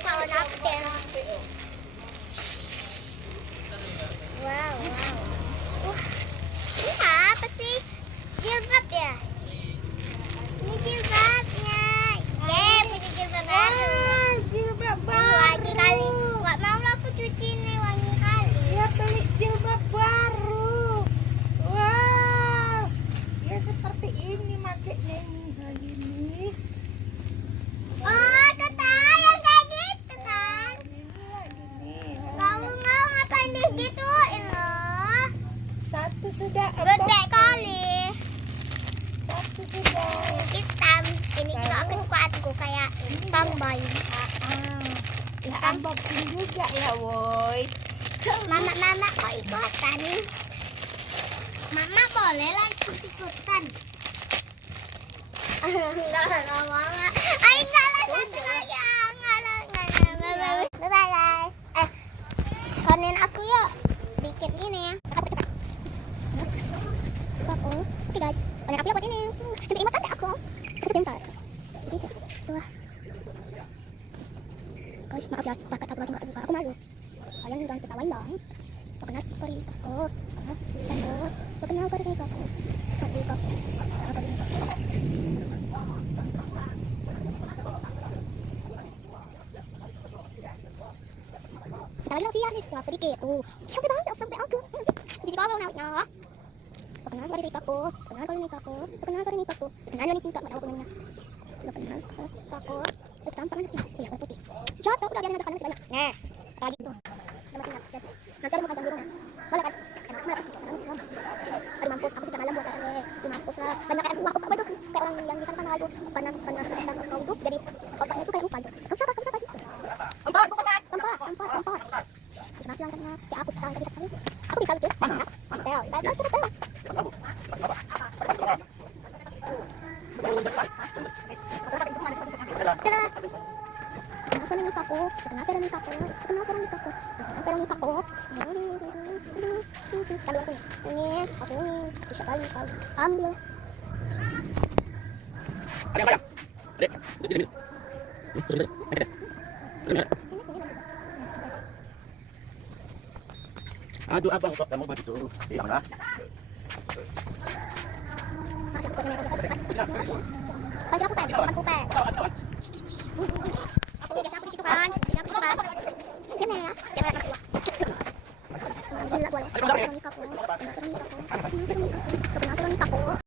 sama napkin. Wow, wow. Wah, ini apa sih? Jilbab ya? Ini jilbabnya. Yeay, punya jilbab baru. Jilbab Wangi kali. baru. Gak mau lah aku cuci nih, wangi kali. Dia beli jilbab baru. Wow. Dia seperti ini makainya ini hari ini. Oh, kata yang kayak gitu kan? Ini lagi nih. Kamu mau ngapain digituin loh? Satu sudah Gede unboxing. kali. Satu sudah. Hitam. Ini juga kesukaanku kayak tomboy. Ya unboxing juga ya, woi. Mama kok ikutan? Mama boleh lah ikutan. Enggak mama. Ay, enggak lah, satu lagi. Enggak lah. Bye-bye. Konin aku yuk. Bikin ini ya. Aku. Oke guys. Konin aku yuk buat ini. Coba imut aku. Aku pintar. Jadi, tuh. Guys, maaf ya. Bahkan aku lagi nggak buka. Aku malu. Kalian jangan ketawain dong. Kenal peri aku. Kenal peri aku. Kita lagi nih, cuma sedikit tuh. Sampai banget sampai aku. Jadi kalau nak. Kenal peri aku. Kenal peri aku. Kenal peri aku. Kenal nih enggak tahu namanya. Kenal aku. Tampar nanti ya putih. Jatuh udah biarin aja kanan banyak. Nah, kayak gitu. Nanti nanti ada makan di rumah. Boleh kan? Aduh mampus, aku sudah malam buat kalian. Mampus lah. Banyak kayak aku apa itu? Kayak orang yang di sana itu karena kau itu jadi otaknya itu kayak lupa gitu. Kamu siapa? Empat. Kenapa karena kayak aku sekarang tadi sekali. Aku bisa lucu. Tel, sudah. Kenapa nih aku? Kenapa nih aku? Ini aku ini susah kali ambil. Aduh abang kok kamu begitu? Iya mana? Aku pek. Aku biasa aku di situ kan. Sini ya. Jangan aku. Boleh.